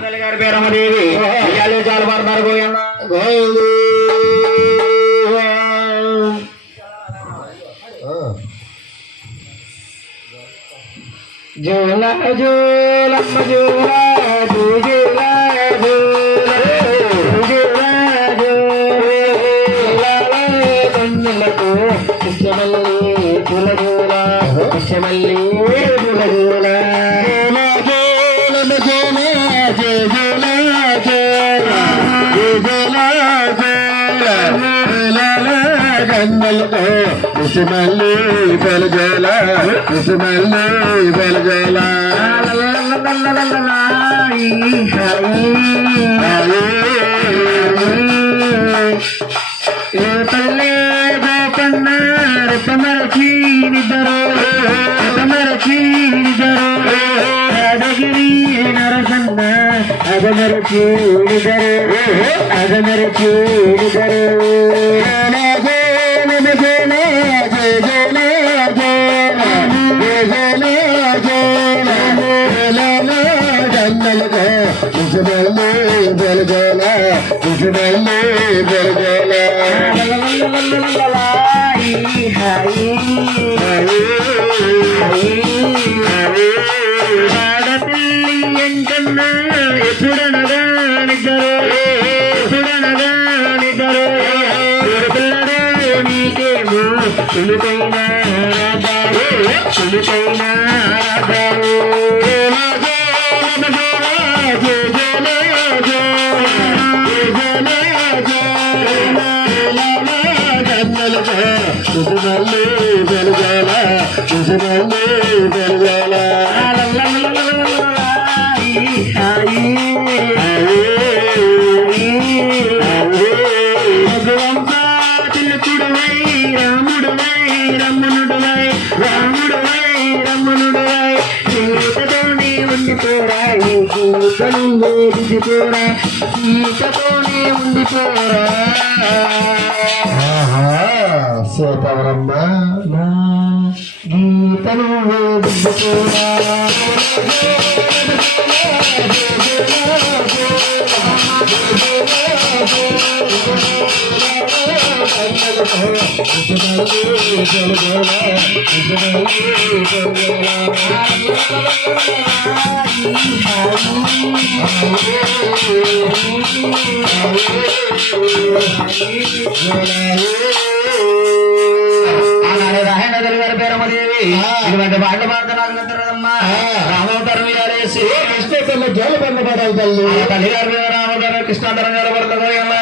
గారి పేరమ్మదేవి చాలు పడతారు గోయన్న జోల జోలమ్మ జోల జోల పుష్యమల్లి పులగోల గంగలతో పుష్యమల్లి వెలుగోల పుష్యమల్లి వెలుగోల పల్లె గోపన్నారు తమరచీనిద్దరు యాదగిరి నరసన్న అగమరచీనిద్దరు ఆడపిల్లి ఎంకన్నా ఎప్పుడనగానిద్దరు పిల్లడే నీకేమో చులుకైనా రమ్మనుడువై సీతతోనే ఉండిపోరా సీతతోనే ఉండిపోరా సీతవరమ్మ గీతను వేదిపోరా రాహేంద్ర గారి పేరమ్మదేవి ఇటువంటి పాటలు పాడుతున్నారమ్మా రామోదరం గారేసి కృష్ణ జోలు బంద పడాలి తల్లి తల్లి గారి మీద రామోదరం కృష్ణాధరం గారు పడుతుందమ్మా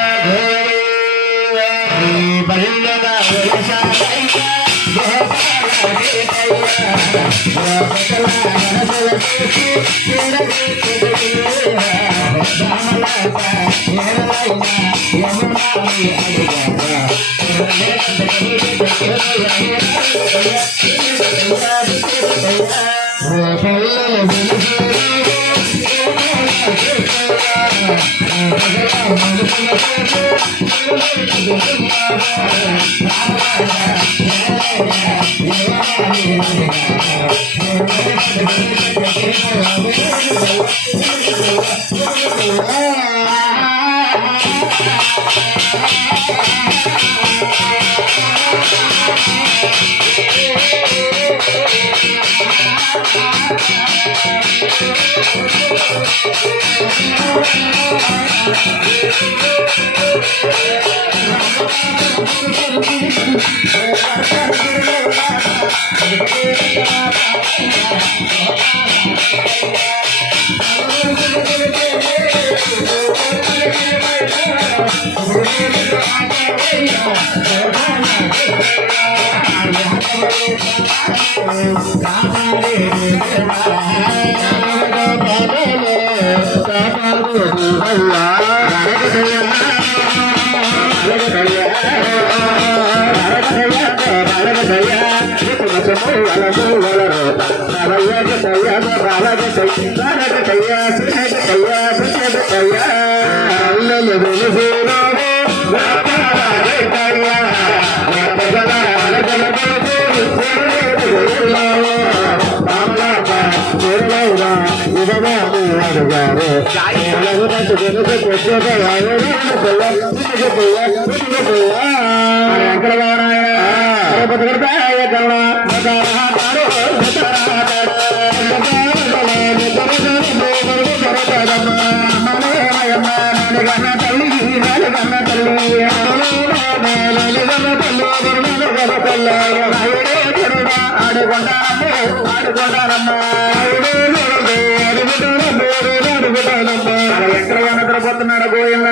నిద్రపోతున్నాడు గోయన్న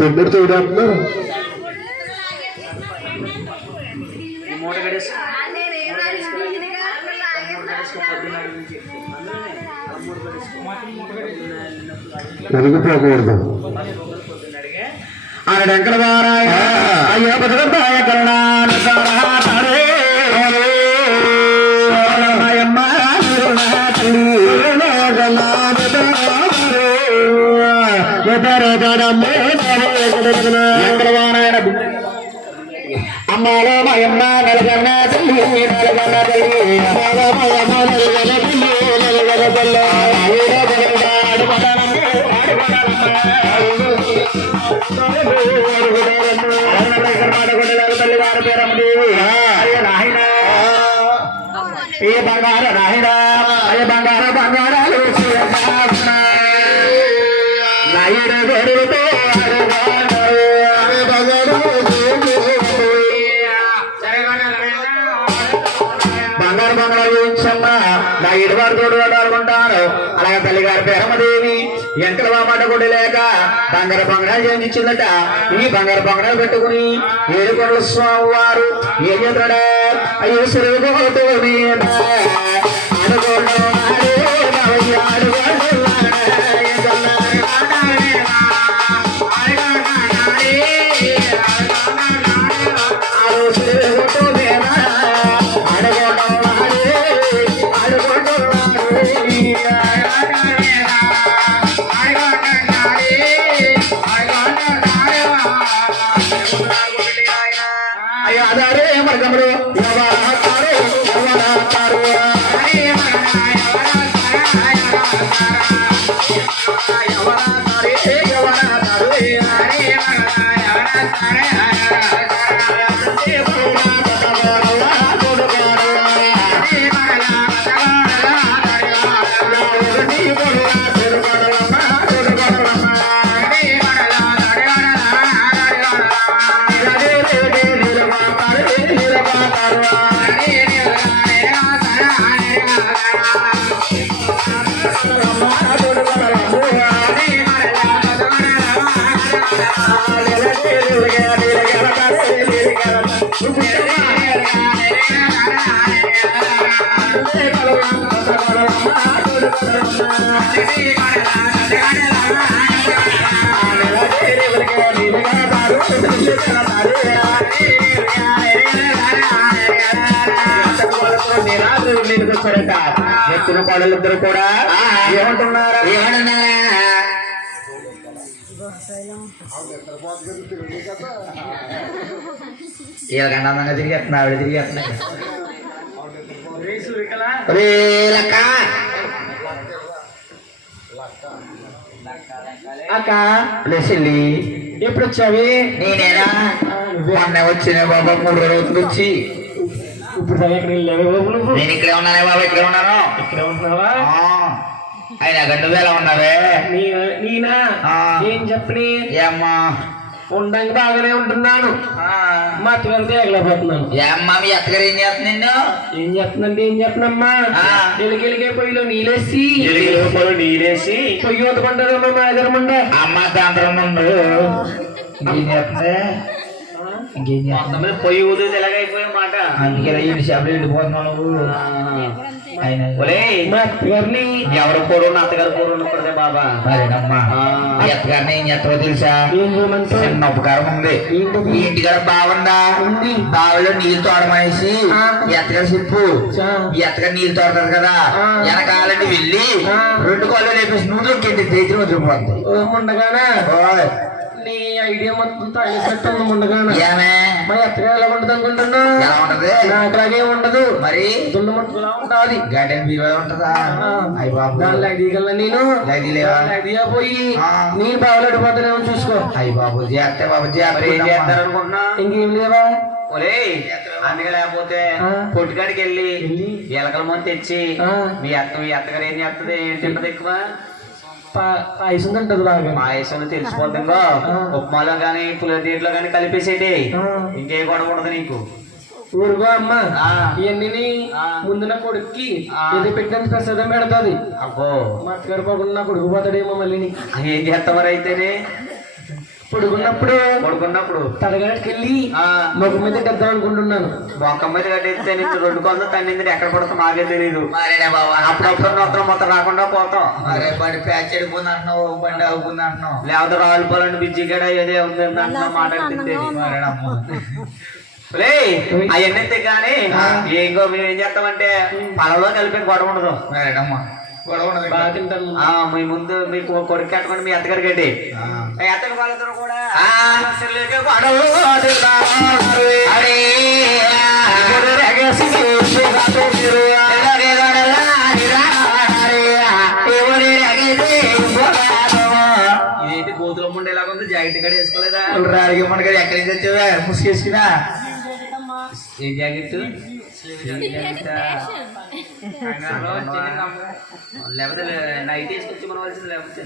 తొమ్మిది చూడంటున్నారు వెలిగిపోకూడదు ఆయన వెంకటవారాయ అయ్యో భద్రతాయ కరుణారే అమ్మాలో మయమ్మ నలగన్న తల్లి నలగన్న తల్లి తల్లివారి పేరమ్మదేవి నాయన ఏ బంగార నాయన అయ్య బంగార బంగారాలు నాయుడు గొడుగుతో బంగారు బంగారు చూపించమ్మా నా ఇరువారు తోడు అనుకుంటాను అలాగే తల్లిగారి పేరమ్మదేవి ఎంకల మాట కూడా లేక బంగారు బంగారు చేయించిందట ఈ బంగారు బంగారు పెట్టుకుని ఏడుకొండల స్వామి వారు ఏం చేస్తాడా అయ్యో సురుగు అయ్యో అదారే మరగములు ఎత్తున కోడలిద్దరు కూడా ఏమంటున్నారా ఏళ్ళకంటే తిరిగేస్తున్నా ఆవిడ తిరిగేస్తున్నా అక్క లేచెల్లి ఎప్పుడు వచ్చావి నేనేనా మొన్న వచ్చిన బాబా 3 రోజులు వచ్చి ఇప్పుడు నేను ఇక్కడే ఉన్నానే బాబా ఇక్కడే ఉన్నాను ఇక్కడే ఉంటున్నావా ఆయన గంట వేళ ఉన్నావే నేనా ఏం చెప్పని ఏమ్మా ఉండడానికి బాగానే ఉంటున్నాను మా అత్తగారితో ఎగలేకపోతున్నాను ఏమ్మా మీ అత్తగారు ఏం చేస్తుంది నిన్ను ఏం చేస్తుందంటే ఏం చేస్తున్నామ్మా ఎలికెలిగే పొయ్యిలో నీళ్ళేసి పొయ్యి వద్దకుంటారమ్మా మా ఎదురమండ అమ్మ దాంతరం ఇంకేం చేస్తుంది పొయ్యి ఊదు ఎలాగైపోయా మాట అందుకే షాపులు వెళ్ళిపోతున్నావు నువ్వు అత్తగారిని ఎవరు కూర అత్తగారు కూర ఉండకూడదే బాబా అదేనమ్మా అత్తగారిని ఏం చేస్తావో తెలుసా చిన్న ఉపకారం ఉంది ఇంటికాడ బాగుందా బావిలో నీళ్ళు తోడమనేసి ఎత్తగారు చెప్పు ఎత్తగారు నీళ్ళు తోడతారు కదా వెనకాలండి వెళ్ళి 2 కాళ్ళు లేపేసి నువ్వు దొక్కింది దగ్గర వదిలిపోతుంది ఉండగానే నీ ఐడియా మొత్తం తాగేసినట్టు ఉంది ముందుగానే. ఏమే మా ఎత్తగా ఎలా ఉంటుంది అనుకుంటున్నా? ఎలా ఉంటది? నాకులాగే ఉండదు, మరి దున్న ముట్టుకులా ఉంటుంది. గార్డెన్ బీరువా ఉంటదా? అయ్య బాబు దాని లైదిగల నేను లైదిలేవా? లైదిగా పోయి ఆ. నేను బాగులాడిపోతానేమో చూసుకో. అయ్య బాబు జాగ్రత్త బాబు జాగ్రత్త. ఏం చేస్తారనుకుంటున్నా? ఇంకేం లేవా? ఒరేయ్ అందుకే లేకపోతే ఆ. పొట్టుకాడికి వెళ్ళి వెళ్ళి ఎలకల మంది తెచ్చి ఆ. మీ అత్తగారు ఏం చేస్తుంది ఏం తింటది ఎక్కువ పాయసం తింటది బాగా. పాయసం తెలిసిపోతుందో ఆ. ఉప్మాలో గాని పులిహోరలో గాని కలిపేసేటి ఆ. ఇంకే గొడవ ఉండదు నీకు. ఊరుగో అమ్మ ఆ. ఇవన్నీ ఆ. ముందు నా కొడుక్కి ఆ. ఏది పెట్టినంత ప్రసాదం పెడతాది. అబ్బో మా అత్తగారు పోకుండా నా కొడుకు పోతాడేమో మళ్ళీ. ఏం చేస్తామరు అయితేనే పడుకున్నప్పుడు పడుకున్నప్పుడు తడగడికి వెళ్ళి ఆ. మొక్క మీద తెద్దాం అనుకుంటున్నాను. మొక్క మీద కట్టేస్తే నిన్ను 2 కొంత తన్నింది ఎక్కడ పడుతుంది మాకే తెలియదు. మరేనే బాబు అప్పుడప్పుడు నొత్తరం మొత్తం రాకుండా పోతాం. మరే బండి ప్యాచ్ చెడిపోయింది అంటున్నావు, బండి అవుతుంది అంటున్నావు. లేకపోతే రావులపాలండి బిజ్జి గడ ఏదే ఉంది అంటున్నా మాట్లాడుతుంది. మరేనమ్మా అవన్నీ కానీ ఇంకో మేము ఏం చేస్తామంటే పళ్ళలో కలిపి గొడవ ఉండదు. మరేనమ్మా గొడవ ఉండదు. బాగా తింటాను. మీ ముందు మీకు కొడుకు కట్టుకోండి మీ అత్తగారు గడ్డి ఆ. అత్తగారు వాళ్ళతో కూడా ఆ. ఇదేంటి గోతుల ముందు ఎలాగ ఉంది జాకెట్ కూడా వేసుకోలేదా? రాడికి మనకి ఎక్కడి నుంచి వచ్చావా ముసుగేసుకున్నా? ఏ జాకెట్ లేకపోతే నైట్ వేసుకొచ్చి మనం వచ్చింది లేకపోతే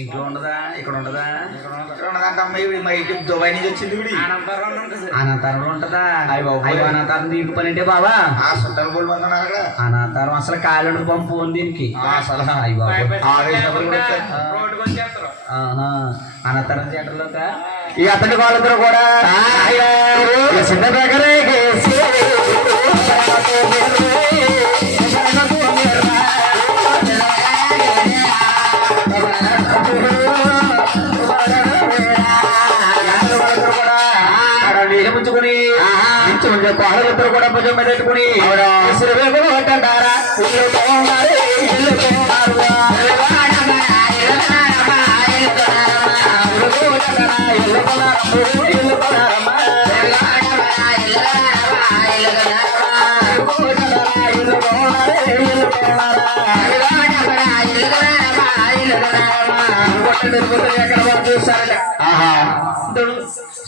ఇంట్లో ఉండదా ఇక్కడ ఉండదా? ఇక్కడ ఉన్నదంట అమ్మాయి మరి ఇటు దుబాయ్ నుంచి వచ్చింది వీడి. అనంతరం ఉంటదా? అయ్య బాబోయ్. అయ్యో అనంతరం దీనికి పని అంటే బాబా ఆ చుట్టాలు బోల్ మంది ఉన్నారు అక్కడ. అనంతరం అసలు కాళ్ళు పంపు ఉంది దీనికి. అసలు అయ్య బాబు ఆవేశనప్పుడు కూడా వచ్చారు. అనంతరం థియేటర్లో ఈ అతని వాళ్ళందరూ కూడా చిన్న దగ్గరే ముంచుకుని పాడలిద్దరు కూడా భుజం మీద పెట్టుకుని అంటారా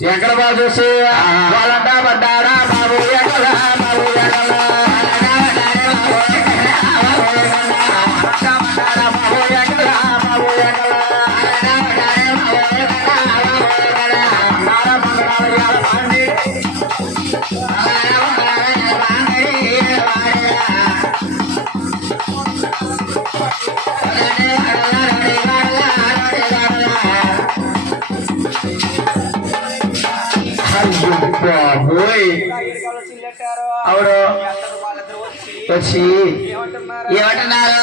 ఎక్కడ బాబు చూసి వాళ్ళంతా పడ్డారా బాబు ఎక్కడ బాబు బాబోయ్ అవును వచ్చి ఏమంటున్నారు?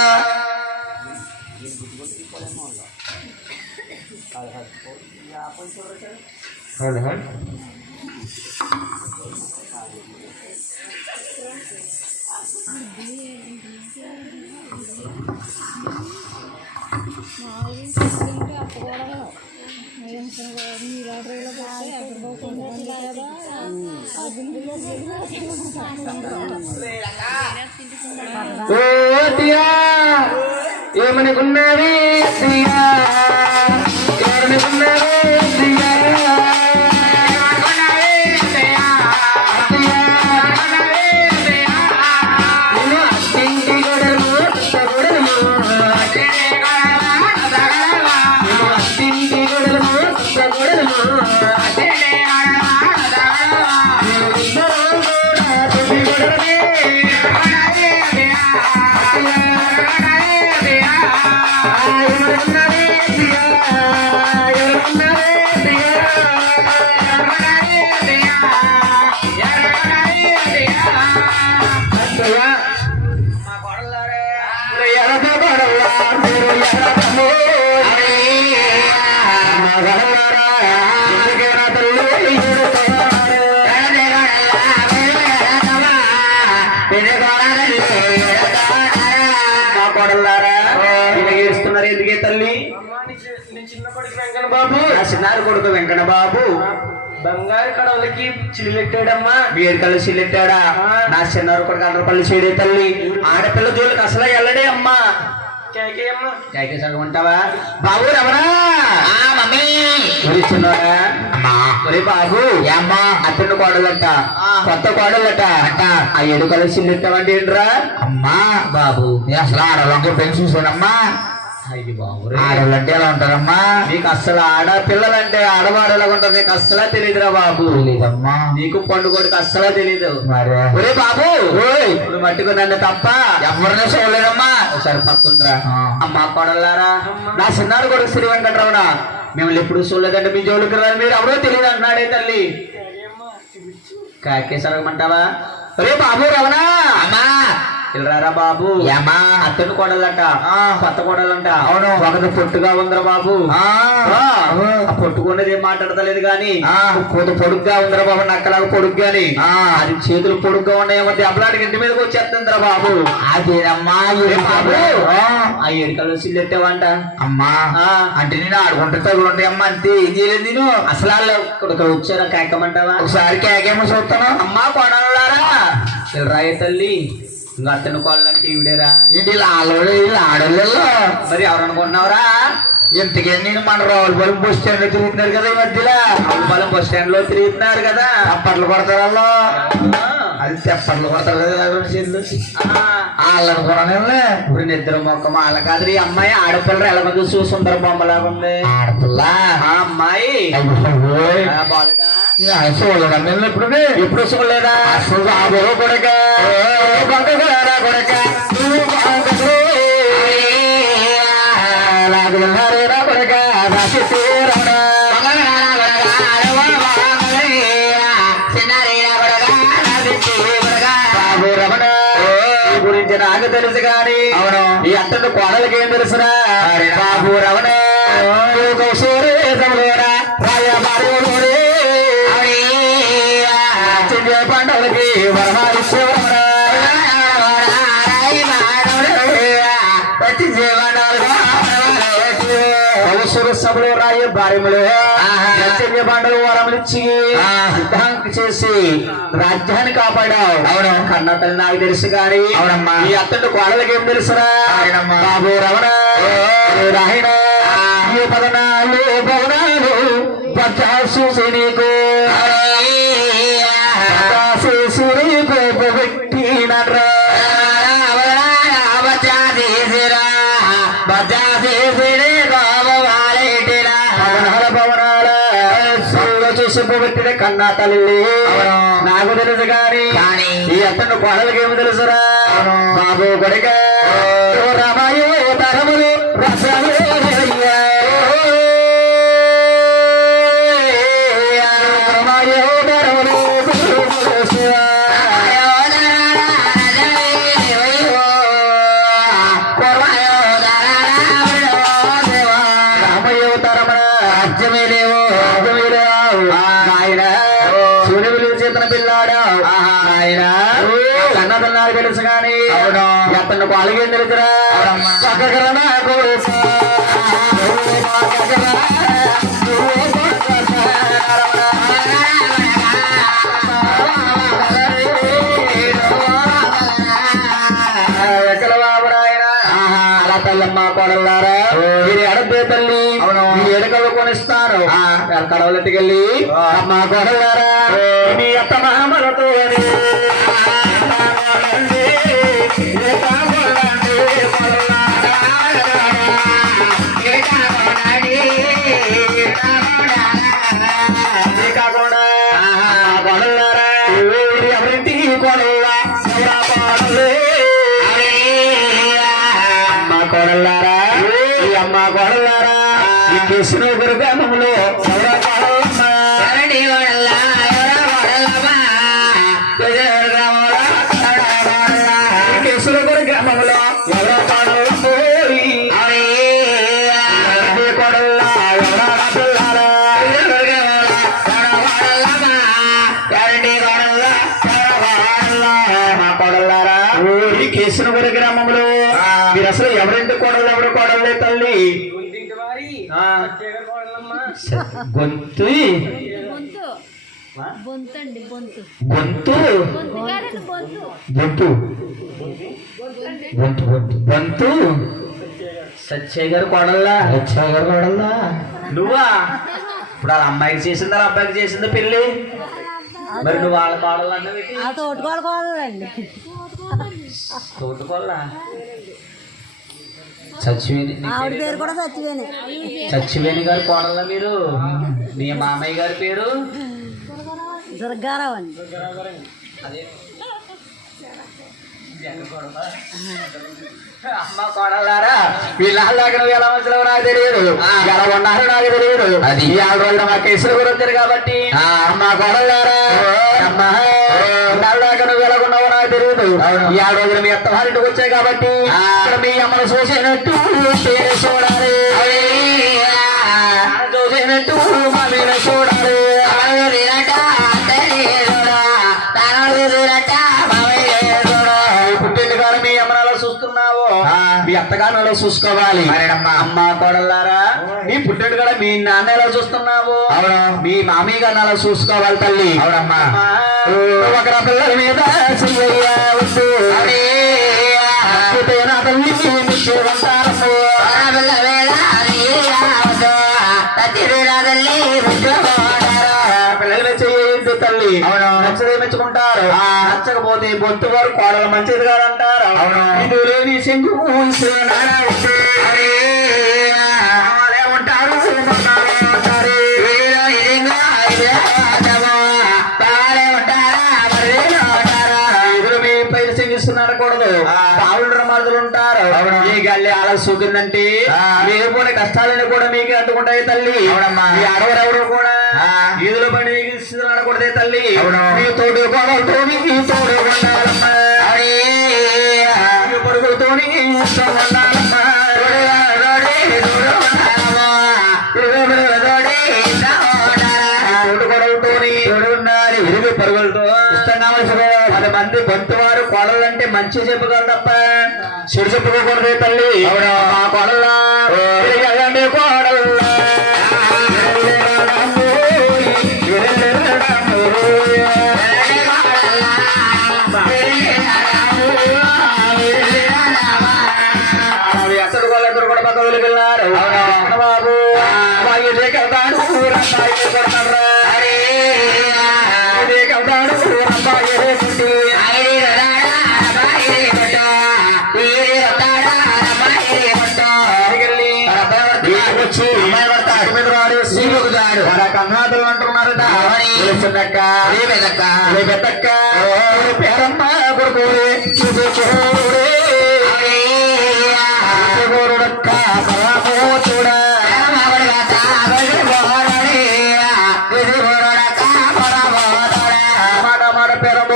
ఓ తీయా ఏమనుకున్నావి తీయా ఏమనుకున్నావి తీయా ఏడుస్తున్నారు ఎందుకే తల్లి? చిన్న కొడుకు వెంకన్న బాబు నా చిన్నారి కొడుకు వెంకన్న బాబు బంగారు కడవలకి చిల్లులెట్టాడమ్మా వేడుకలు సిల్లెట్టాడా నా చిన్నారి కొడుకు అందరపల్లి చేయడే తల్లి ఆడపిల్ల జోలికి అసలు వెళ్ళడే అమ్మా కేకేయమ్మ ఉంటావా బాబు రమణా మమ్మీ చిన్నోడా అమ్మా ఒరే బాబు అమ్మా అతను కోడలంట కొత్త కోడలట అంట ఆ ఎడుకలు సిల్లెట్టావంటే ఏంట్రా అమ్మా బాబు అసలు ఆడవాళ్ళకి ఫ్రెండ్స్ చూసానమ్మా అయ్యి బాబు ఆడవాళ్ళంటే ఎలా ఉంటారమ్మా నీకు అసలు ఆడపిల్లలంటే ఆడవాడలా ఉంటుంది నీకు అస్సలా తెలియదురా బాబు తెలీదమ్మా నీకు పండుగోడికి అస్సలా తెలీదు ఒరే బాబు ఇప్పుడు మట్టుకున్నాను తప్ప ఎవరినే చూడలేదమ్మా ఒకసారి పక్కుండ్రా అమ్మా కొడలారా నా చిన్నాడు కొడుకు శ్రీ వెంకటరమణ మిమ్మల్ని ఎప్పుడు చూడలేదంటే మీ జోలికి రాదు మీరు ఎవరో తెలియదు అంటున్నాడే తల్లి కాకేసరగమంటావా ఒరే బాబు రమణ అమ్మా వెళ్ళరారా బాబు ఏమా అతను కొడాలంట కొత్త కొడాలంట అవును ఒకటి పొట్టుగా ఉందిరా బాబు పొట్టుకునేది ఏం మాట్లాడతలేదు గాని పొడుగ్గా ఉందిరా బాబు నక్కలాగా పొడుగ్గాని అది చేతులు పొడుగ్గా ఉన్నాయేమో దెబ్బలాడికి ఇంటి మీదకి వచ్చేస్తుందిరా బాబు అదేనమ్మా బాబు ఆ ఎడికలు సిల్లెట్టావంట అమ్మా అంటే నేను ఆడుకుంటే తగులు ఉంటాయమ్మా అంతే ఏం చేయలేదు నేను అసలు వాళ్ళు ఇక్కడ వచ్చారా కేకమంటావా ఒకసారి కేకేమో చూస్తాను అమ్మా కొడాలారా వెళ్ళరాయే తల్లి ఇంకా అతను కోళ్ళంటే ఈవిడేరా ఏంటి ఇలా ఆడోళ్ళు మరి ఎవరు అనుకుంటున్నావురా ఇంతకే నేను మన రావులపాలెం బస్ స్టాండ్ లో తిరుగుతున్నారు కదా ఈ మధ్యలో రావులపాలెం బస్ స్టాండ్ లో తిరుగుతున్నారు కదా అప్పట్లు కొడతారు వాళ్ళు అది తెప్పట్లు కొడతారు కదా వాళ్ళు అనుకున్నాను ఇప్పుడు నిద్ర మొక్క మాల కాదు ఈ అమ్మాయి ఆడపిల్లలు ఎలా మంది చూసుంటారు బొమ్మలాగా ఉంది ఆడపిల్ల ఆ అమ్మాయి బాగుందా చూడడం ఇప్పుడు ఎప్పుడు చూడలేదా కొడక కొడక గురించి నాకు తెలుసు కానీ అవును ఈ అత్తను కోడలకి ఏం తెలుసురా బాబు రమణ పండుగలకి సభలో రాయే భార్యములు పండుగ వరములు ఇచ్చి సిద్ధాంతి చేసి రాజ్యాన్ని కాపాడావు అవును కన్న తల్లి నాకు తెలుసు కానీ అవునమ్మా ఈ అత్తడు కోడలకి ఏం తెలుసురా బాబు రమణ రాయణ ఈ పదనాలు భవనాలు పచ్చాసు నీకు పెట్టినరా చూసిపోబెట్టిన కన్నా తల్లి నాకు తెలుసు కానీ ఈ అతను కోడలకి ఏమి తెలుసురా బాబు కొడుక రామాయో తరములు రామాయో తరములు రామయో తరముల రాజ్యమే లేవు చేతన పిల్లాడు ఆయన కన్నదన్నారు తెలుసు కానీ అతను పాలకేం తెలుసురా నాకు ఎక్కడ బాబు రాయన అలా తల్లమ్మ కొడలారా మీరు ఎడతే తల్లి అవును ఎడకలు కొనిస్తారు కడవలెట్టుకెళ్ళి అమ్మ కొడలారా మీ అత్త మహమ్మలతో కాకుండా కొడలారా ఎవరింటికి కొడల్లా అమ్మ కొడలారా ఈ అమ్మ కొడలారా ఈ కేసును గురు గ్రామంలో కేసునగర్ గ్రామంలో ఎవరో కేసునగర్ గ్రామంలో మీరు అసలు ఎవరింటి కోడలు ఎవరు కోడలే తల్లి సత్యగారి కోడలమ్మా గొంతు బొంతు బొంతు అండి బొంతు గొంతు బొంతు కాదండి బొంతు గొంతు గొంతు గొంతు గొంతు సత్యయ్య గారు కోడల్లా సత్యయ్య గారు కోడల్లా నువ్వా ఇప్పుడు వాళ్ళ అమ్మాయికి చేసిందా వాళ్ళ అబ్బాయికి చేసిందా పెళ్ళి మరి నువ్వు వాళ్ళ కోడలు అన్నవి ఆ తోటకోవాలండి తోటకోళ్ళ సత్యవేణి ఆవిడ పేరు కూడా సత్యవేణి సత్యవేణి గారు కోడల్లా మీరు మీ మామయ్య గారి పేరు దుర్గారావు అండి అమ్మ కోడలారా వీళ్ళ దగ్గర ఎలా వచ్చారో నాకు తెలియదు ఎలా ఉన్నారో నాకు తెలియదు అది ఇవాళ రోజున మా కేసుల గురించి వచ్చారు కాబట్టి అమ్మ కోడలారా అమ్మ దగ్గర నువ్వు ఎలా ఉన్నావో నాకు తెలియదు ఇవాళ రోజున మీ అత్తవారింటికి వచ్చాయి కాబట్టి ఇక్కడ మీ అమ్మను చూసినట్టు పేరు చూడాలి చూసినట్టు మా మీద చూడాలి పుట్టింటి కాదు మీ అమ్మనాలో చూస్తున్నావు మీ అత్తగారిలో చూసుకోవాలి అమ్మ కోడల్లారా మీ పుట్టింటి కాడ మీ నాన్న ఎలా చూస్తున్నావు అవును మీ మామయ్య గారిని అలా చూసుకోవాలి తల్లి అవునమ్మా ఒకరి పిల్లల మీద చెయ్యవద్దు నా తల్లి పిల్లలు చేయొద్దు తల్లి అవును నచ్చదే మెచ్చుకుంటారు నచ్చకపోతే బొట్టు వారు కోడలు మంచిది కాదంటారు అవును ఇది లేని సింగు ఉంటారు సింగిస్తున్నారకూడదు పావులు రమాదులు ఉంటారు ఈ గల్లి అలా సూకిందంటే లేకపోతే కష్టాలని కూడా మీకు అంటుకుంటాయి తల్లి ఈ అడవరెవరు కూడా ఈదుల పని అనకూడదే తల్లి మీ తోడు కోడలతో తోడు ఉండాలమ్మా పరుగులతో ఉండాలమ్మా పరుగులతో 10 మంది బంతువారు కోడలంటే మంచి చెప్పగలరు తప్ప చెడు చెప్పుకోకూడదే తల్లి అవునా మా కోడల్లా కోడల్లా ఎత్తడు వాళ్ళందరూ కూడా పక్క వెళ్ళారు బాబు కన్నాదులు అంటున్నారట పేరమ్మ కొడుకు చూడా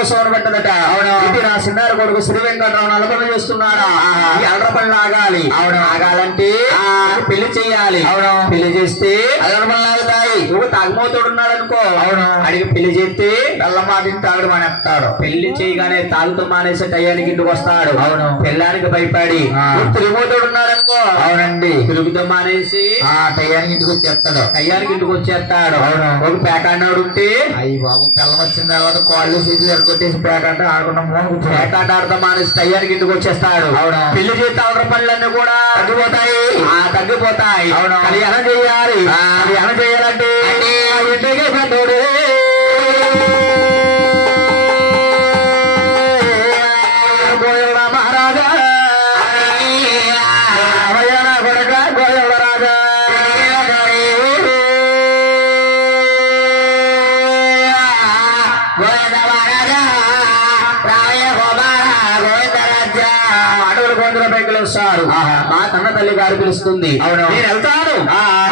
సోను పెట్టదట ఇది నా చిన్నారు కొడుకు శ్రీ వెంకటరావు అలపన చేస్తున్నాడా ఈ అలరపల్లి ఆగాలి అవును ఆగాలంటే పెళ్లి చెయ్యాలి అవును పెళ్లి చేస్తే అలరపల్లి ఆగుతాయి నువ్వు తాగుమోతుడు ఉన్నాడు అనుకో అవును అడిగి పెళ్లి చేస్తే బెల్లమాటిని తాగుడు మానేస్తాడు పెళ్లి చేయగానే తాగుతూ మానేసే టయానికి ఇంటికి వస్తాడు అవును పెళ్ళానికి భయపడి తిరుగుమోతుడు ఉన్నాడు అనుకో అవునండి తిరుగుతూ మానేసి టయానికి ఇంటికి వచ్చేస్తాడు టయానికి ఇంటికి వచ్చేస్తాడు అవును ఒక పేకాడినాడు ఉంటే అయ్యి బాబు పిల్లం వచ్చిన తర్వాత కాళ్ళు చేతులు ఎరగొట్టేసి పేకాట ఆడుకున్నాం పేకాట ఆడతాం మానేసి టయానికి ఇంటికి వచ్చేస్తాడు అవును పెళ్లి చేస్తే అవసర పనులన్నీ కూడా తగ్గిపోతాయి తగ్గిపోతాయి అవును కళ్యాణం చేయాలి కళ్యాణం చేయాలంటే ఇంటికి పెద్దోడు మహారాజా కొడక గోయల రాజా బైకులు వస్తారు మా కన్న తల్లి గారు పిలుస్తుంది అవును నేను వెళ్తాను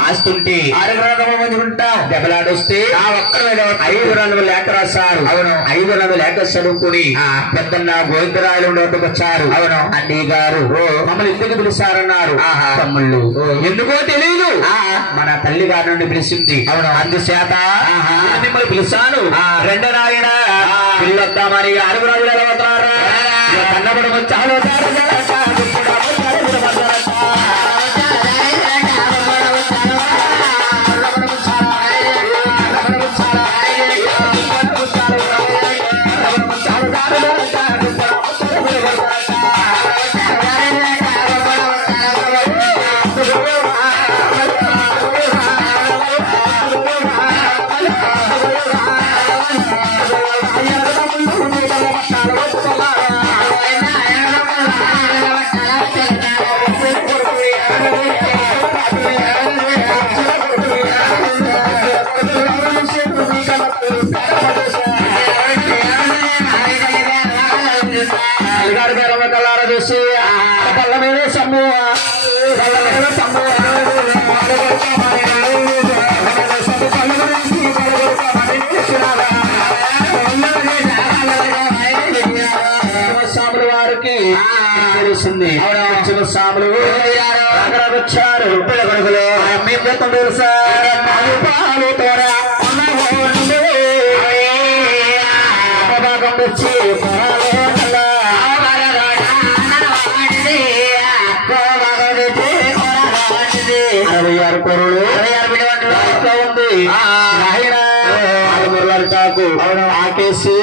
ఆస్తుంటే మంచుకుంటా దెబ్బలాడొస్తే ఆ ఒక్క 5 రన్నులు లేఖ రాశారు అవును 5 రన్నులు లేఖ చదువుకుని పెద్దన్న గోవిందరాయలు వచ్చారు అవును అన్నయ్య గారు మమ్మల్ని ఎందుకు పిలిచారన్నారు తమ్ముళ్ళు ఎందుకో తెలియదు మన తల్లి గారి నుండి పిలిచింది అవును అందుచేత మిమ్మల్ని పిలిచాను రెండో నాయన పిల్లొద్దామని 6 రోజులు ఎలా అవుతారా కన్నబడి వచ్చాను బంగారు బేరమ కల్లార చూసి కళ్ళ మీద సమ్ము కళ్ళ మీద సమ్ము స్వాముల వారికి తెలుస్తుంది స్వాములు వచ్చారు పిల్ల కొడుకులు మీ పెద్ద తెలుసా పాలు తోరా వచ్చి అరవై ఆరు కొరుడు ఉంది టాకు ఆకేసి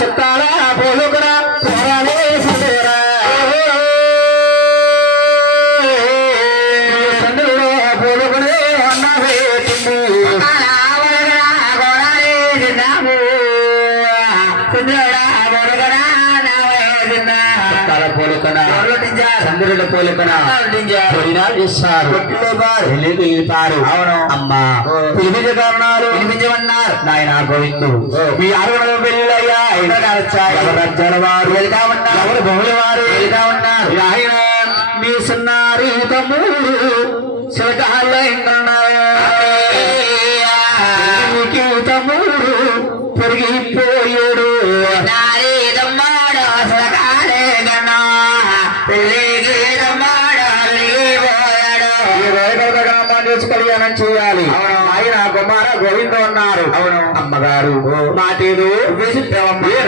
చెప్తారా పోలు కూడా పోలు కూడా అన్నా చంద్రుడు పోలికన చేస్తారు అవును అమ్మా పిలిపించే కారణాలు పిలిపించమన్నారు నాయన గోవిందు మీ ఆరుగడలు పెళ్ళయ్యా ఎవరు రాజ్యాల వారు వెళ్తా ఉన్నారు ఎవరు భూముల వారు వెళ్తా ఉన్నారు ఆయన మీ సున్నారు తమ్ముడు శివకాల్లో తమ్ముడు పెరిగిపోయాడు కళ్యాణం చేయాలి ఆయన కుమార గోవింద ఉన్నారు అవును అమ్మగారు మాటేదు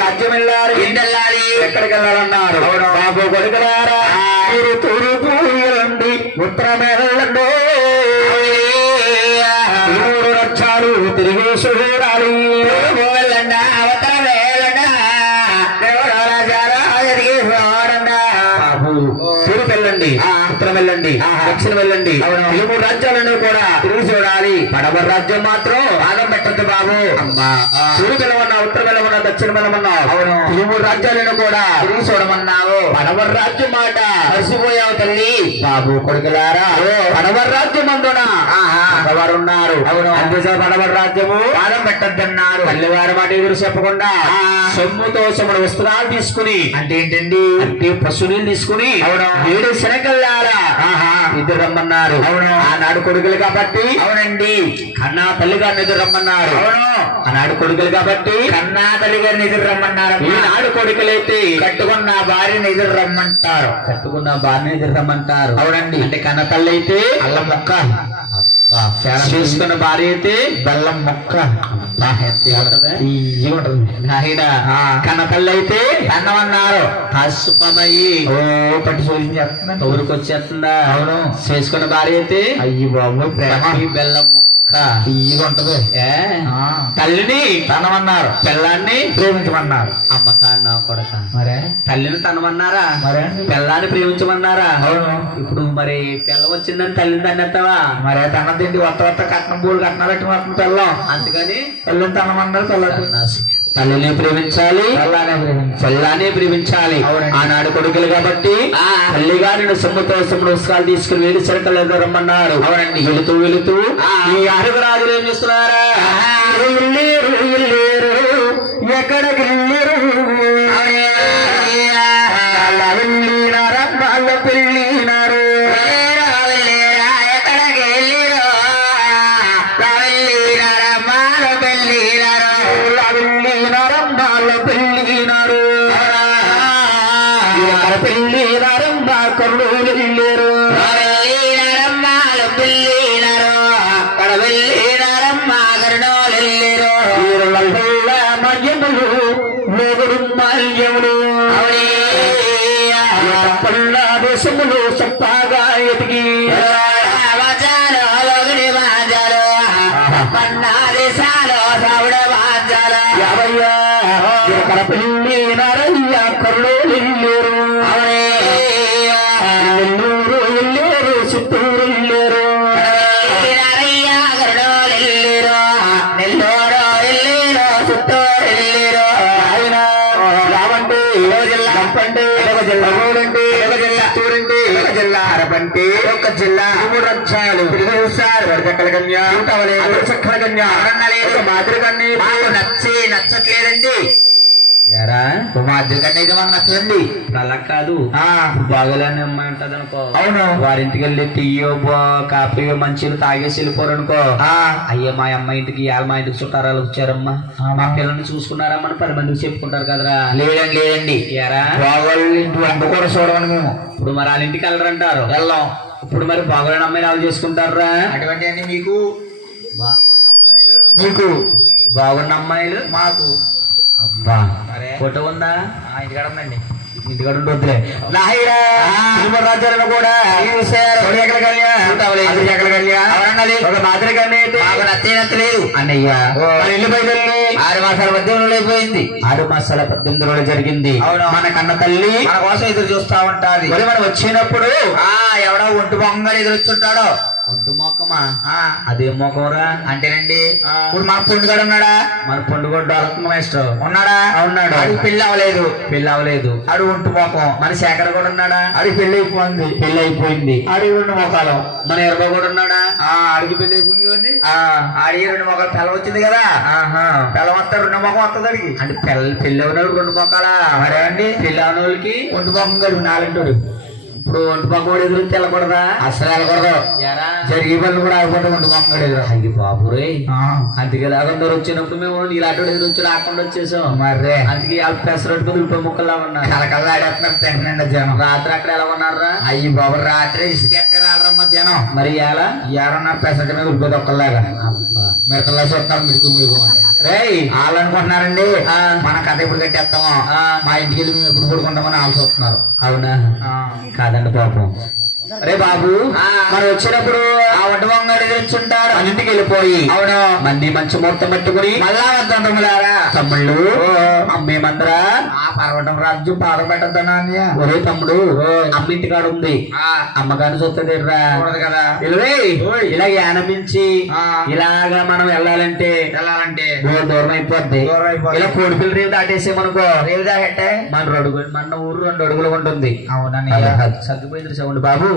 రాజ్యం వెళ్ళాలి వెళ్ళాలి ఎక్కడికి వెళ్ళాలన్నారు అవును బాబు కొడుకులారా మీరు తూర్పు వెళ్ళండి ఉత్తరం వెళ్ళండి మూడు రక్షాలు తిరిగి చూడాలి వెళ్ళండి అవతరం వెళ్ళండి తూర్పు వెళ్ళండి ఉత్తరం వెళ్ళండి దక్షిణ వెళ్ళండి ఈ మూడు రాజ్యాలను కూడా తిరిగి చూడాలి పడమర రాజ్యం మాత్రం భాగం పెట్టద్దు బాబు అమ్మా తూర్పు వెళ్ళమన్నా ఉత్తరం వెళ్ళమన్నా దక్షిణ వెళ్ళమన్నా అవును ఈ మూడు రాజ్యాలను కూడా తిరిగి చూడమన్నావు పడమర రాజ్యం మాట మర్చిపోయావు తల్లి బాబు కొడుకులారా పడమర రాజ్యం అందున వారు ఉన్నారు అవును అందుకే పడమర రాజ్యము భాగం పెట్టద్దన్నారు తల్లివారి మాట ఎదురు చెప్పకుండా సొమ్ముతో సొమ్ముడు వస్త్రాలు తీసుకుని అంటే ఏంటండి అంటే పశువులు తీసుకుని అవును 7 శనగల్లారా ఇద్దరు రమ్మన్నారు అవును ఆనాడు కొడుకులు కాబట్టి అవునండి కన్నా తల్లి గారిని ఎదురు రమ్మన్నారు అవును ఆనాడు కొడుకులు కాబట్టి కన్నా తల్లి గారిని ఎదురు రమ్మన్నారు ఈనాడు కొడుకులైతే కట్టుకున్న భార్యని ఎదురు రమ్మంటారు కట్టుకున్న భార్యని ఎదురు రమ్మంటారు అవునండి అంటే కన్న తల్లి అయితే అల్లం మొక్క చేసుకున్న భార్య అయితే బెల్లం మొక్క కన్న తల్లి అయితే అన్నమన్నారు పసుపమయ్యి ఓ పట్టి చూపించేస్తున్నా ఊరికొచ్చేస్తుందా అవును చేసుకున్న భార్య అయితే అయ్యి బాబు ప్రేమ బెల్లం మొక్క ఇయ్యగా ఉంటది తల్లిని తనమన్నారు పిల్లాన్ని ప్రేమించమన్నారు అమ్మ కాన్నా కొడక మరే తల్లిని తనమన్నారా మరే పిల్లాన్ని ప్రేమించమన్నారా ఇప్పుడు మరి పిల్ల వచ్చిందని తల్లిని తన్నెత్తావా మరే తన తిండి కొత్త కట్నం పూలు కట్నం పెట్టి మాత్రం పిల్లం అందుకని తల్లిని తనమన్నారు తల్లిని ప్రేమించాలి పిల్లానే ప్రేమించాలి ఆనాడు కొడుకులు కాబట్టి తల్లి గారిని సొమ్ముతో సొమ్ముడు ఉత్సవాలు తీసుకుని 7 శనగలు రమ్మన్నారు అవునండి వెళుతూ వెళుతూ ఈ 6 రాజులు ఏం చేస్తున్నారా ఎక్కడికి వెళ్ళారు వాళ్ళ పెళ్ళినారు పెళ్ళినారమ్మ కరుడు వెళ్ళారు మధ్యములు మొగుడు మాల్యముడు పళ్ళ దేశములు సప్పాగా ఎదిగి పెళ్ళినారయ్య కరుడు వెళ్ళారు నెల్లూరు వెళ్ళారు చిత్తూరు వెళ్ళారు నెల్లూరు వెళ్ళారు చిత్తూరు వెళ్ళారు ఆయన రావండి గంపండి జిల్లా ఊరండి జిల్లా తూరండి జిల్లా అరబంటి ఒక జిల్లా 3 రాజ్యాలు చక్కల కన్య చక్కల కన్య మాదిరి కన్య నచ్చట్లేదండి ఎరా మా అద్దె కన్నా అయితే మనకు నచ్చదండి. అలా కాదు, బాగోలేని అమ్మాయి ఉంటది అనుకో, అవును. వారింటికి వెళ్ళి టీయో కాఫీయో మంచిలు తాగేసి వెళ్ళిపోరు అనుకో, అయ్యే మా అమ్మాయి ఇంటికి ఇవాళ మా ఇంటికి చుట్టారాలు వచ్చారమ్మా, మా పిల్లల్ని చూసుకున్నారమ్మా అని 10 మందికి చెప్పుకుంటారు కదరా. లేదండి ఎరా బాగోళ్ళు ఇంటి వంట కూడా చూడమని మేము ఇప్పుడు మరి వాళ్ళ ఇంటికి వెళ్ళరంటారు. వెళ్ళాం. ఇప్పుడు మరి బాగోలేని అమ్మాయిని వాళ్ళు చేసుకుంటారా? అటువంటి అన్ని మీకు బాగోళ్ళ అమ్మాయిలు, మీకు బాగున్న అమ్మాయిలు మాకు. అబ్బా ఫోటో ఉందా? ఇంటికాడ ఉందండి. ఇంటికాడ ఉండొద్దులే. రాజ్యాలను కూడా నచ్చలేదు అన్నయ్య ఇల్లు బయలు 6 మాసాల 18 అయిపోయింది. 6 మాసాల 18 రోజులు జరిగింది. మన కన్న తల్లి మన కోసం ఎదురు చూస్తా ఉంటాది. మనం వచ్చినప్పుడు ఎవడో ఒంటి మొహంగా ఎదురొచ్చుంటాడో. ఒంటి మొక్కమా? అదే మొక్కరా అంటేనండి. ఇప్పుడు మన పండుగడు ఉన్నాడా? మన పండుగ మాస్టర్ ఉన్నాడా? ఉన్నాడు. అది పెళ్లి అవ్వలేదు. పెళ్లి అవ్వలేదు. అడు ఒంటి మొఖం. మన శేఖర్ కూడా ఉన్నాడా? అది పెళ్లి అయిపోయింది. పెళ్లి అయిపోయింది. ఆడి 2 మొఖాలు. మన ఎర్ర కూడా ఉన్నాడా? ఆడికి పెళ్లి అయిపోయింది కదండి. ఆడి 2 మొఖాలు. పిల్ల వచ్చింది కదా. పిల్ల వస్తా 2 మొఖం వస్తుంది అడిగి. అంటే పెళ్లి అయిన 2 మొక్కలా మరే అండి. పెళ్లి అవన వాళ్ళకి ఒంటి మొఖం గడు 4 ఇప్పుడు ఒంటి మొక్క కూడా ఎదురు తెల్లకూడదా? అసలు వెళ్ళకూడదు. జరిగే పనులు కూడా ఆగిపోతే ఒంటి మొఖం గడు ఎదురు. అయ్యి బాబురే, అందుకే అందరూ వచ్చినప్పుడు మేము ఇలాంటి ఎదురు వచ్చి రాకుండా వచ్చేసాం. మర్రే అందుకే వాళ్ళు పెసరట్టు ఉల్లిపాయ ముక్కల్లా ఉన్నారు. కలకల్లా ఆడేస్తున్నారు. తింటున్నాండి జనం. రాత్రి అక్కడ ఎలా ఉన్నారా? అయ్యి బాబు రాత్రి ఇసుకెట్టారమ్మ జనం. మరి ఎలా ఎవరన్నారు పెసరట్టు మీద ఉల్లిపోతే ఒక్కలాగా మిడతల్లా చూస్తున్నారు. మిడుకు రేయ్ వాళ్ళు అనుకుంటున్నారండి మన కథ ఎప్పుడు కట్టేస్తాము, మా ఇంటికి వెళ్ళి మేము ఎప్పుడు పడుకుంటామని వాళ్ళు చూస్తున్నారు. అవునా? కాదండి పాపం. రే బాబు, మనం వచ్చినప్పుడు ఆ ఒంటి మొంగడు ఎదురొచ్చుంటాడు. మన ఇంటికి వెళ్ళిపోయి అవును మంది మంచి ముహూర్తం పట్టుకుని మళ్ళా వద్దంటారా తమ్ముళ్ళు అమ్మేమందరా పర్వటం రాజ్యం పాట పెట్టద్దన్నా. ఒరే తమ్ముడు, అమ్మ ఇంటికాడ ఉంది, అమ్మగారిని చూస్తుంది కదా. ఇలా యానమించి ఇలాగా మనం వెళ్ళాలంటే దూరం అయిపోద్ది. ఇలా కోడిపిల్ల రేవు దాటేసేమనుకో, రేవు దాటే మన ఊరు 2 అడుగులు ఉంటుంది. అవునన్నయ్య. సగ్గిపోయింది సౌండ్ బాబు.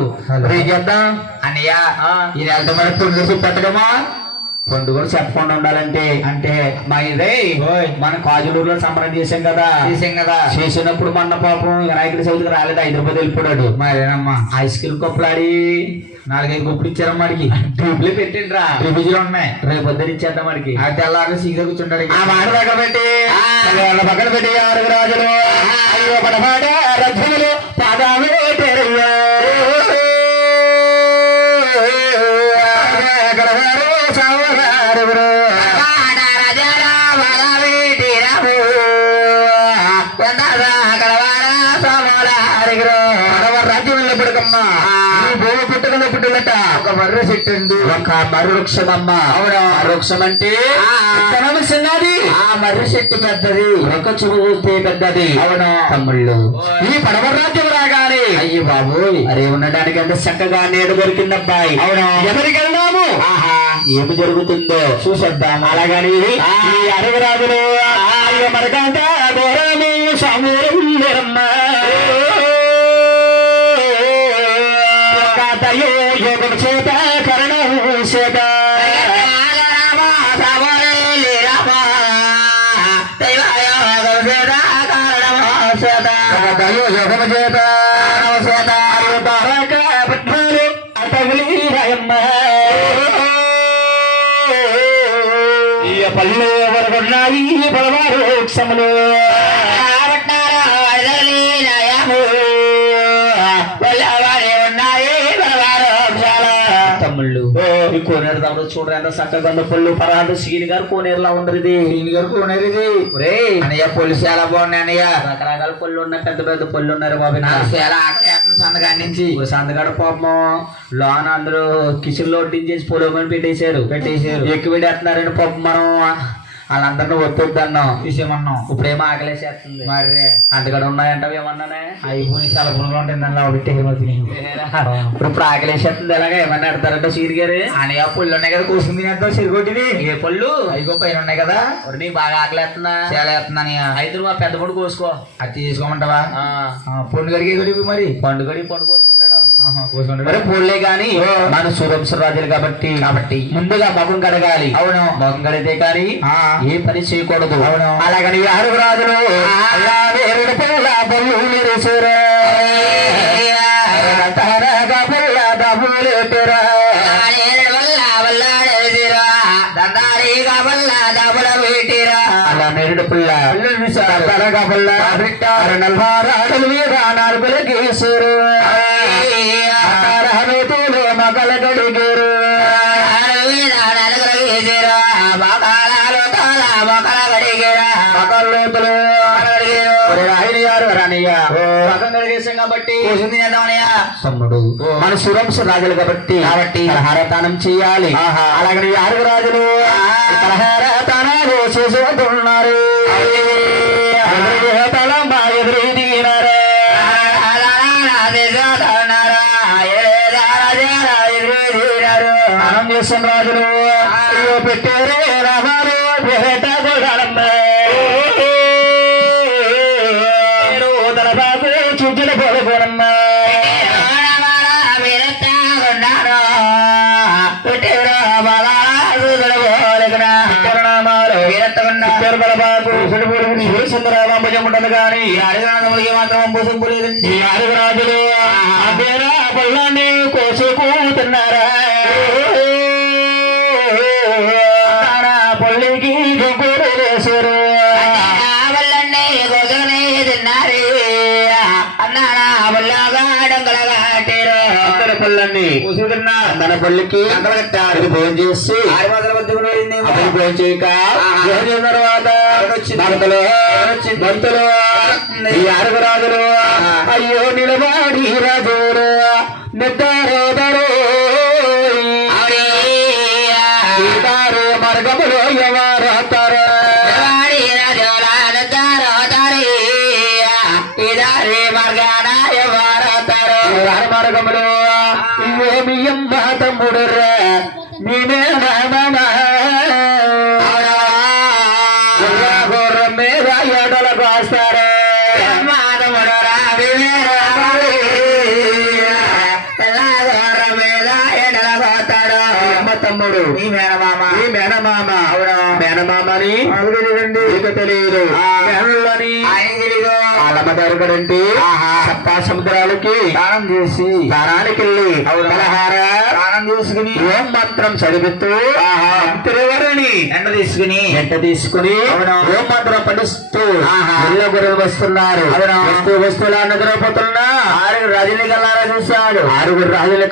చేద్దాం అన్నయ్య. ఇది వెళ్తే మరి పండుగ చూపెట్టడమా? పండుగ కూడా చెప్పకుండా ఉండాలంటే అంటే మా ఇదే మన కాజులూరులో సంబరం చేసాం కదా. చేసినప్పుడు మన పాపం వినాయకుడి చవితికి రాలేదు, హైదరాబాద్ వెళ్ళిపోయాడు. మరేనమ్మా ఐస్ క్రీమ్ కప్పులాడి 4-5 కప్పులు ఇచ్చారమ్మా అడిగి. ట్యూబ్లే పెట్టిండ్రా. ట్యూబులు ఉన్నాయి. రేపు పొద్దున ఇచ్చేద్దాం అడిగి. అయితే అలా సీదా కూర్చుంటాడు. ఆ మాట దగ్గర పెట్టి పక్కన పెట్టి 6 రాజులు అయ్యో పడపాట రథములు పాదాలు ఒక మర్రి చెట్టు, ఒక మర్రి వృక్షమమ్మ. అవునా? వృక్షం అంటే చిన్నది, ఆ మర్రి చెట్టు పెద్దది, ఒక చూస్తే పెద్దది. అవును తమ్ముళ్ళు, ఈ పడవ రాజ్యం రాగానే అయ్యి బాబోయ్ అరే ఉండడానికి ఎంత చక్కగా నేడు దొరికిందబ్బాయి. అవును. ఎవరికి వెళ్దాము, ఏమి జరుగుతుందో చూసొద్దాం. అలాగని ఈ అడవి రాజులు మనకంట ఘోరము సమూరమ్మ యోగం చేత కరణం చేత పళ్ళు ఎవరున్నాయి పలవారు వృక్షములు తమ్ముళ్ళు ఈ కోనేరు తమ్ముడు చూడరు ఎంత చక్కగా ఉన్న పళ్ళు పరాదు. సీని గారు కోనేరులా ఉండరు. ఇది దీని గారు కోనేరు. ఇది రే అన్నయ్య పొల్లు చాలా బాగున్నాయి అన్నయ్య. రకరకాల పళ్ళు ఉన్నాయి, పెద్ద పెద్ద పళ్ళు ఉన్నారు బాబు. చాలా సందకాడి నుంచి సందగాడ పాపం లోన అందరూ కిచెన్ లో టించేసి పొలమని పెట్టేశారు. ఎక్కువ పెట్టేస్తున్నారని పాపం మనం వాళ్ళందరినీ ఒత్తుద్దన్నాం, తీసేమన్నాం. ఇప్పుడేమో ఆకలేసేస్తుంది. మర్రే అందుకడ ఉన్నాయంటావు ఏమన్నానే అయిపోయి చాలా పుణ్యంగా ఉంటుంది దానిలో. ఇప్పుడు ఆకలేసేస్తుంది. ఎలాగా ఏమన్నా ఆడతారంటే సీని గారు అన్నయ్య పళ్ళు ఉన్నాయి కదా, కూర్చుని తినేద్దాం. సిరిగొట్టివి ఏ పళ్ళు అయిపో పైన ఉన్నాయి కదా. నీకు బాగా ఆకలేస్తుందా? చాలా వేస్తున్నాను. అయితే నువ్వు ఆ పెద్ద పండు కోసుకో. అది తీసుకోమంటావా? పండు గడిగే మరి పండుగడి పండు కోసుకుంటాడు. మరి పోలే గాని మన సూర్యంశ్వరాజులు కాబట్టి ముందుగా మగం కడగాలి. అవును, మగం కడితే కానీ ఏ పని చేయకూడదు. అవును, అలాగని ఆరు రాజులు అలా నేరుడు పుల్ల నల్వారాడులు మీద నాలుగులు గీసురు మగల గడిగేరు కాబట్టి తమ్ముడు మన సురంశ రాజులు కాబట్టి హారతానం చేయాలి. అలాగే ఆరు రాజులు హారతానాలు చేసుకుంటున్నారు. రాజులు పెట్టారే రామాలు చుట్టిన పోలకోనమ్మా సుందరాంబుజముండదు కానీ అడిగినములకి మాత్రం పుసుపు లేదండి. అడుగు రాజులు అదేరా పళ్ళని కోసుకుంటున్నారా పళ్ళకి గొంగూరు వేసారు పళ్ళని కూసుకున్నా తన పళ్ళకి భోజనం చేసి భోజనం చేయక భోజనం తర్వాత భక్తులు ఈ ఆరుగు రాజులు అయ్యో నిలబడి రాజులు నిద్దారు మార్గములో ఎవరవుతారు మార్గములు ఇయ్యం మా తమ్ముడు నేనే గుర్రం మీద ఎడలకు వస్తారు తమ్ముడు మీ మేనమామ మేనమామని మీకు తెలియదు ఆలమ్మ దొరకడంటే సప్తా సముద్రాలకి స్నానం చేసి స్నానానికి వెళ్ళి స్నానం చేసుకుని ఓం మంత్రం చదివిస్తూ తిరువరిని ఎంట తీసుకుని ఓం మంత్రం పఠిస్తూ గొర్రెలు వస్తున్నారు. వస్తువులు నిద్రపోతున్నా ఆరుగురు రాజుల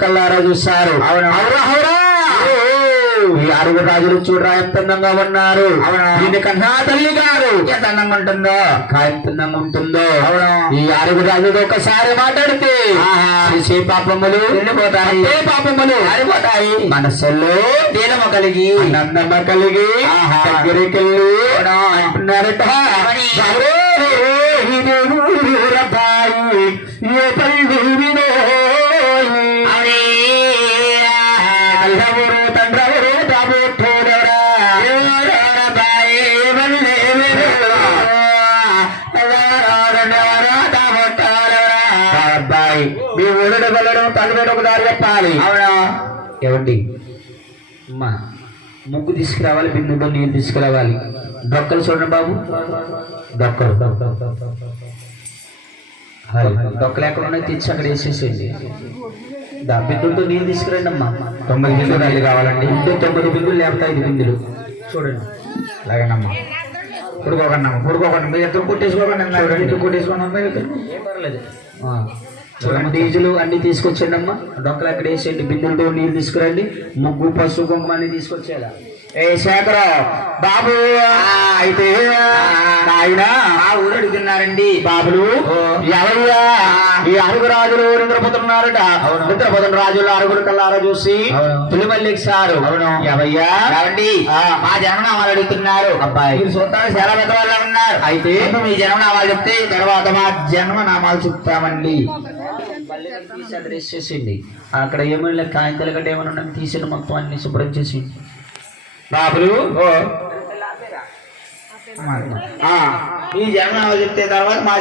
కల్లారా చూశారు. ఈ ఆరుగురు రాజులు చూడరా ఎంత అందంగా ఉన్నారు. దీని కన్నా తల్లి గారు ఎంత అందంగా ఉంటుందో ఎంత అందంగా ఉంటుందో. ఈ ఆరుగురు రాజులు ఒకసారి మాట్లాడితే పాపములు ఆరిపోతాయి. మనసులో దీనమ కలిగి నందమ్మ కలిగి దగ్గరికెళ్ళి అంటున్నారట ఏ పల్లి వినో మీ ఊళ్ళో వెళ్ళడం తల్లిదండ్రులు ఒక దారి చెప్పాలి. అవునా ఏమండి అమ్మా ముగ్గు తీసుకురావాలి, బిందుతో నీళ్ళు తీసుకురావాలి. డొక్కలు చూడండి బాబు, డొక్కలు ఎక్కడ ఉన్నాయి తెచ్చి అక్కడ వేసేసేయండి. బిందులతో నీళ్ళు తీసుకురండి అమ్మా. 9 బిందులు నీళ్ళు కావాలండి. 9 బిందులు లేకపోతే 5 బిందులు చూడండి. అలాగేనమ్మా పుడుకోకండి మీరు ఎదురు కొట్టేసుకోకండి. కొట్టేసుకోండి ఏం పర్లేదు. చూడండి డీజిల్ అన్ని తీసుకొచ్చండి అమ్మా. డొక్కలు అక్కడ వేసేయండి. బిందులతో నీళ్ళు తీసుకురండి. ముగ్గు పసుపు కుంకుమ అన్ని తీసుకొచ్చేలా. ఏ శేఖర బాబు అయితే ఆయన ఆ ఊరు అడుగుతున్నారండి. బాబులు ఎవరయ్యా? ఈ ఆరుగురు రాజులు నిద్రపోతున్నారట. నిద్రపోతున్న రాజులు ఆరుగురు కల్లారా చూసి తొలిమల్లికి సారు ఎవయ్యా ఏమండి మా జన్మనామాలు అడుగుతున్నారు. అబ్బాయి మీరు చూస్తానికి చాలా పెద్ద వాళ్ళు ఉన్నారు. అయితే మీ జన్మనామాలు చెప్తే తర్వాత మా జన్మనామాలు చెప్తామండి. తీసేసేయండి. అక్కడ ఏమైనా కాగితాలు గట్ట ఏమైనా తీసేయండి. మొత్తం అన్ని శుభ్రం చేసి బాబులు ఈ జన్మనామాలు చెప్తే తర్వాత మా